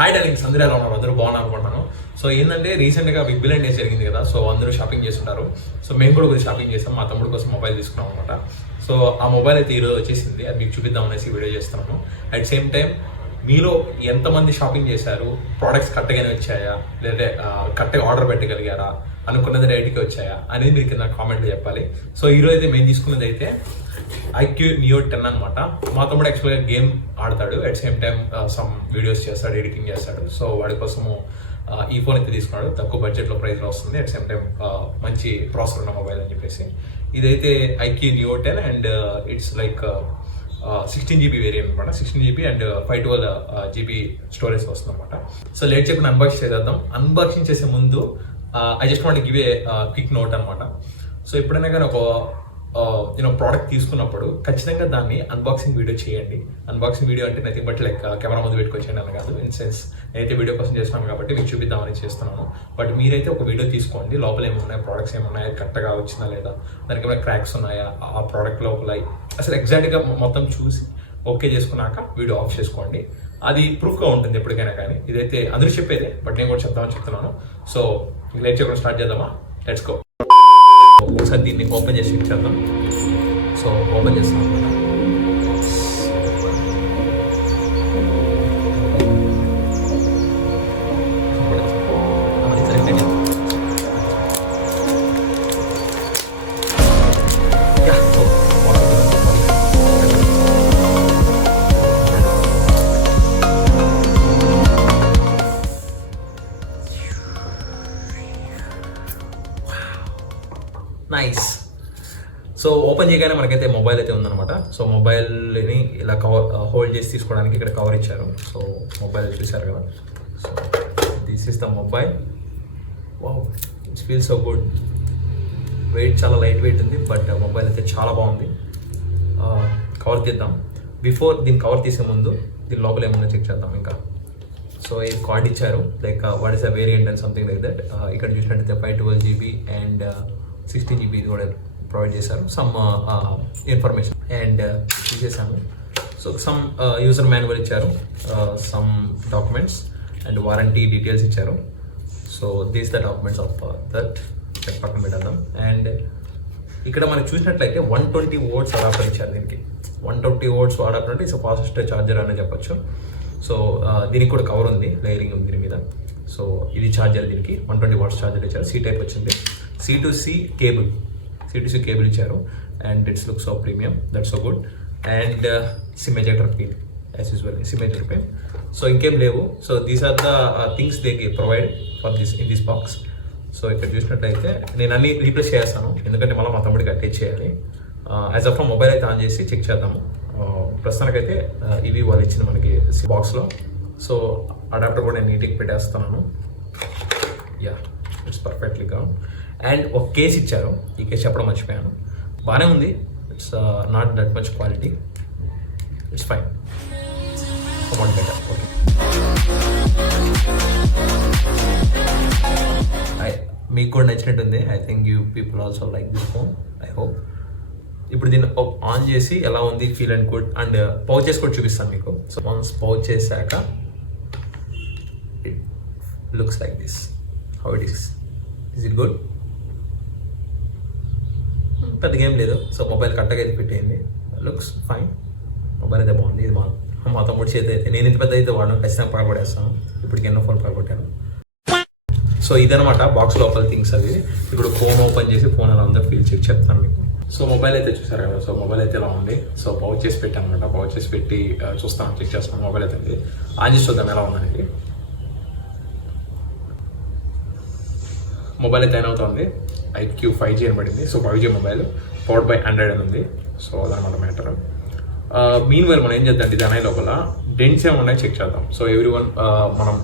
Hi darlings, అందరూ ఎలా ఉన్నారు? అందరూ బాగున్నారు అనుకుంటాను. సో ఏంటంటే రీసెంట్గా బిగ్ బిలియన్ డేస్ జరిగింది కదా, సో అందరూ షాపింగ్ చేస్తుంటారు. సో మేము కూడా కొద్దిగా షాపింగ్ చేస్తాం, మా తమ్ముడు కోసం మొబైల్ తీసుకున్నాం అనమాట. సో ఆ మొబైల్ అయితే ఈరోజు వచ్చేసింది, అది మీకు చూపిద్దాం అనేసి వీడియో చేస్తున్నాను. అట్ సేమ్ టైం మీలో ఎంతమంది షాపింగ్ చేశారు, ప్రోడక్ట్స్ కరెక్ట్గానే వచ్చాయా, లేదా కరెక్ట్గా ఆర్డర్ పెట్టగలిగారా, అనుకున్నది రైట్కి వచ్చాయా అనేది మీరు కింద కామెంట్లో చెప్పాలి. సో ఈరోజు అయితే మేము తీసుకున్నది అయితే IQ Neo 10 అనమాట. మా తమ్ముడు యాక్చువల్గా గేమ్ ఆడతాడు, at same time some videos చేస్తాడు, ఎడిటింగ్ చేస్తాడు. సో వాడి కోసము ఈ ఫోన్ అయితే తీసుకున్నాడు, తక్కువ బడ్జెట్లో ప్రైస్లో వస్తుంది, అట్ సేమ్ టైం మంచి ప్రాసెసర్ ఉన్న మొబైల్ అని చెప్పేసి. ఇదైతే IQ Neo 10 and it's like 16GB variant అనమాట. 16GB అండ్ 512GB స్టోరేజ్ వస్తుంది అనమాట. సో లేట్ చెప్పిన అన్బాక్సింగ్ చేద్దాం. అన్బాక్సింగ్ చేసే ముందు I just want give a quick note అనమాట. సో ఎప్పుడైనా కానీ ఒక ప్రోడక్ట్ తీసుకున్నప్పుడు ఖచ్చితంగా దాన్ని అన్బాక్సింగ్ వీడియో చేయండి. అన్బాక్సింగ్ వీడియో అంటే నథింగ్ బట్ లైక్ కెమెరా ముందు పెట్టుకొచ్చేయండి అని కాదు. ఇన్ సెన్స్ నేనైతే వీడియో కోసం చేస్తున్నాను కాబట్టి మీకు చూపిద్దామని చేస్తున్నాను. బట్ మీరైతే ఒక వీడియో తీసుకోండి, లోపల ఏమున్నాయి, ప్రోడక్ట్స్ ఏమున్నాయా, కరెక్ట్గా వచ్చిందా లేదా, దానికి ఏమైనా క్రాక్స్ ఉన్నాయా, ఆ ప్రోడక్ట్ లోపల అసలు ఎగ్జాక్ట్గా మొత్తం చూసి ఓకే చేసుకున్నాక వీడియో ఆఫ్ చేసుకోండి. అది ప్రూఫ్గా ఉంటుంది ఎప్పటికైనా కానీ. ఇదైతే అందరూ చెప్పేదే, బట్ నేను కూడా చెప్తామని చెప్తున్నాను. సో లేట్ చేయకుండా స్టార్ట్ చేద్దామా? Let's go. ఒకసారి దీన్ని ఓపెన్ చేసి ఇచ్చేద్దాం. సో ఓపెన్ చేస్తాం అనమాట. నైస్. సో ఓపెన్ చేయగానే మనకైతే మొబైల్ అయితే ఉందన్నమాట. సో మొబైల్ని ఇలా హోల్డ్ చేసి తీసుకోవడానికి ఇక్కడ కవర్ ఇచ్చారు. సో మొబైల్ చూసారు కదా. So this is the mobile. Wow, it's feel so good. Weight చాలా లైట్ వెయిట్ ఉంది, బట్ మొబైల్ అయితే చాలా బాగుంది. కవర్ తీద్దాం. బిఫోర్ దీన్ని కవర్ తీసే ముందు దీని లోపల ఏమన్నా చెక్ చేద్దాం. ఇంకా సో ఈ కార్డ్ ఇచ్చారు, like what is a variant and something like that. ఇక్కడ చూసినట్టయితే 512GB అండ్ 16GB ఇది కూడా ప్రొవైడ్ చేశారు. సమ్ ఇన్ఫర్మేషన్ అండ్ ఇచ్చేసాము. సో సమ్ యూజర్ మాన్యువల్ ఇచ్చారు, some documents and warranty details ఇచ్చారు. So these the documents of that పక్కన పెట్టేద్దాం. అండ్ ఇక్కడ మనం చూసినట్లయితే 120 watts అడాప్టర్ ఇచ్చారు. దీనికి 120 watts అడాప్టర్ అంటే ఇట్స్ ఫాస్టెస్ట్ ఛార్జర్ అని చెప్పొచ్చు. సో దీనికి కూడా కవర్ ఉంది, లేయరింగ్ ఉంది దీని మీద. సో ఇది ఛార్జర్, దీనికి 120 watts ఛార్జర్ ఇచ్చారు. C టైప్ వచ్చింది. C2C కేబుల్ ఇచ్చారు. And it's look so premium, that's so good. And sim ejector pin as usual, sim ejector pin. So ఇంకేం లేవు. So these are the things they provide for this in this box. So ఇక్కడ చూసినట్లయితే నేను అన్ని replace చేస్తాను, ఎందుకంటే మళ్ళీ మా తమ్ముడికి అటాచ్ చేయాలి. యాజ్ ఆఫ్ మొబైల్ అయితే ఆన్ చేసి చెక్ చేద్దాము. ప్రస్తుతానికైతే ఇవి వాళ్ళు ఇచ్చిన మనకి బాక్స్లో. సో అడాప్టర్ కూడా నేను నీట్గా పెట్టేస్తున్నాను. Yeah, it's perfectly gown. And ఒక కేస్ ఇచ్చారు, ఈ కేసు చెప్పడం మర్చిపోయాను. బాగానే ఉంది, it's not that much quality, it's fine. Amount better. Okay, మీకు కూడా నచ్చినట్టుంది. I think you people also like this phone, I hope. ఇప్పుడు దీన్ని ఆన్ చేసి ఎలా ఉంది, feel and good. And pouches కూడా చూపిస్తాను మీకు. సో వన్స్ పౌచ్ చేశాక it looks like this. How it is it good? పెద్దగా ఏం లేదు. సో మొబైల్ కరెక్ట్గా అయితే పెట్టేయండి, లుక్స్ ఫైన్. మొబైల్ అయితే బాగుంది, ఇది బాగుంది. మా తమ్ముడు చేతి అయితే నేను ఇంత పెద్ద అయితే వాడను, ఖచ్చితంగా పగలగొట్టేస్తాను. ఇప్పటికి ఎన్నో ఫోన్ పగలగొట్టాను. సో ఇదనమాట బాక్స్ లోపల థింగ్స్ అవి. ఇప్పుడు ఫోన్ ఓపెన్ చేసి ఫోన్ ఎలా ఉందో ఫీల్ చెక్ చెప్తాను మీకు. సో మొబైల్ అయితే చూసారు కదా. సో మొబైల్ అయితే ఎలా ఉంది. సో పౌచ్ చేసి పెట్టాను అనమాట. పౌచ్ చేసి పెట్టి చూస్తాను, చెక్ చేస్తాను. మొబైల్ అయితే ఉంది, ఆన్ చేసి చూద్దాం ఎలా ఉందనేది. మొబైల్ అయితే అవుతుంది. IQ 5G అని పడింది. So 5G mobile powered by Android అని ఉంది. సో అదనమాట మ్యాటర్. మీన్ వైల్ మనం ఏం చేద్దాం, ఇది అనే లోపల డెంట్స్ ఏమన్నా చెక్ చేద్దాం. సో ఎవ్రీవన్ మనం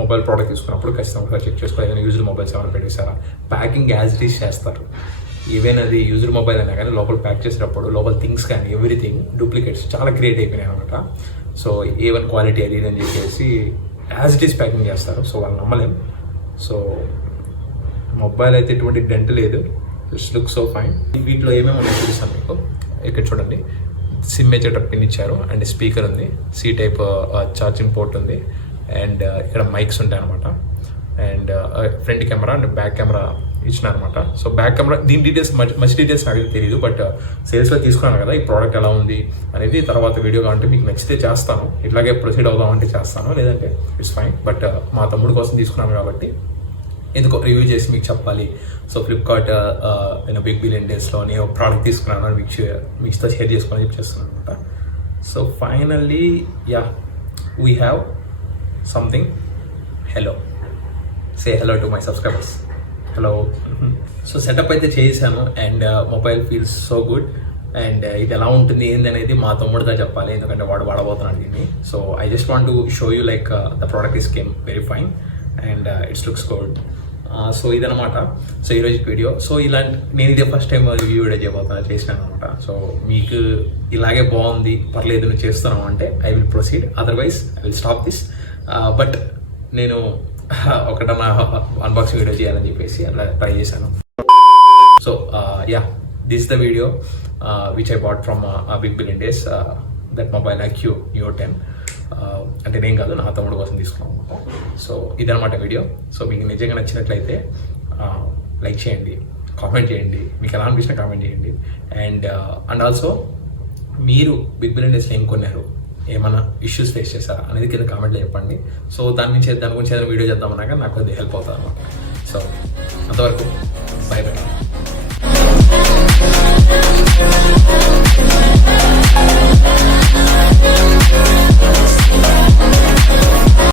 మొబైల్ ప్రోడక్ట్ తీసుకున్నప్పుడు ఖచ్చితంగా చెక్ చేసుకోవాలి, ఏదైనా యూజర్ మొబైల్స్ ఏమైనా పెట్టేసారా. ప్యాకింగ్ యాజ్ ఇట్ ఈస్ చేస్తారు. ఈవెన్ అది యూజర్ మొబైల్ అయినా కానీ లోపల ప్యాక్ చేసేటప్పుడు లోపల థింగ్స్ కానీ ఎవ్రీథింగ్ డూప్లికేట్స్ చాలా క్రియేట్ అయిపోయినాయి అనమాట. సో ఏవన్ క్వాలిటీ అది అని చెప్పేసి యాజ్ ఇట్ ఈస్ ప్యాకింగ్ చేస్తారు. సో వాళ్ళు నమ్మలేం. సో మొబైల్ అయితే ఎటువంటి డెంట్ లేదు, ఇట్స్ లుక్ సో ఫైన్. వీటిలో ఏమేమి ఉన్నాయి చూపిస్తాను మీకు. ఇక్కడ చూడండి, సిమ్ ఎజెక్టర్ పిన్ ఇచ్చారు అండ్ స్పీకర్ ఉంది. C టైప్ ఛార్జింగ్ పోర్ట్ ఉంది అండ్ ఇక్కడ మైక్స్ ఉంటాయి అనమాట. And front camera and back camera ఇచ్చినారనమాట. సో బ్యాక్ కెమెరా దీని డీటెయిల్స్ మంచి డీటెయిల్స్ నాకు తెలియదు, బట్ సేల్స్లో తీసుకున్నాను కదా, ఈ ప్రోడక్ట్ ఎలా ఉంది అనేది తర్వాత వీడియో కావాలంటే మీకు నచ్చితే చేస్తాను, ఇట్లాగే ప్రొసీడ్ అవుదామంటే చేస్తాను, లేదంటే ఇట్స్ ఫైన్. బట్ మా తమ్ముడు కోసం తీసుకున్నాను కాబట్టి ఎందుకో రివ్యూ చేసి మీకు చెప్పాలి. సో ఫ్లిప్కార్ట్ నేను బిగ్ బిలియన్ డేస్లో నేను ప్రోడక్ట్ తీసుకున్నాను మీతో షేర్ చేసుకొని చేస్తున్నాను అనమాట. So finally we have something. Hello, say hello to my subscribers. Hello. So setup అయితే చేశాను and mobile feels so good. And ఇది ఎలా ఉంటుంది ఏంది అనేది మా తమ్ముడితో చెప్పాలి, ఎందుకంటే వాడు వాడబోతున్నాడు దీన్ని. So I just want to show you like the product is came very fine and it's looks good. So ఇదనమాట సో ఈరోజు వీడియో. సో ఇలాంటి నేను ఇదే ఫస్ట్ టైం రివ్యూ వీడియో చేసినాను అనమాట. సో మీకు ఇలాగే బాగుంది, పర్లేదు, నువ్వు చేస్తున్నావు అంటే I will proceed, otherwise I will stop this. But నేను ఒకటన్నా అన్బాక్సింగ్ వీడియో చేయాలని చెప్పేసి అలా ట్రై చేశాను. So this the video which I bought from Big Billion Days, that mobile IQ Neo 10. అంటే నేను కాదు, నా తమ్ముడు కోసం తీసుకున్నాను. సో ఇదనమాట వీడియో. సో మీకు నిజంగా నచ్చినట్లయితే లైక్ చేయండి, కామెంట్ చేయండి, మీకు ఎలా అనిపించిన కామెంట్ చేయండి. అండ్ ఆల్సో మీరు బిగ్ బిలియన్ డేస్లో ఏం కొన్నారు, ఏమైనా ఇష్యూస్ ఫేస్ చేస్తారా అనేది కింద కామెంట్లో చెప్పండి. సో దాని గురించి ఏదైనా వీడియో చేద్దామన్నాక నాకు అది హెల్ప్ అవుతుంది అనమాట. సో అంతవరకు బై బై.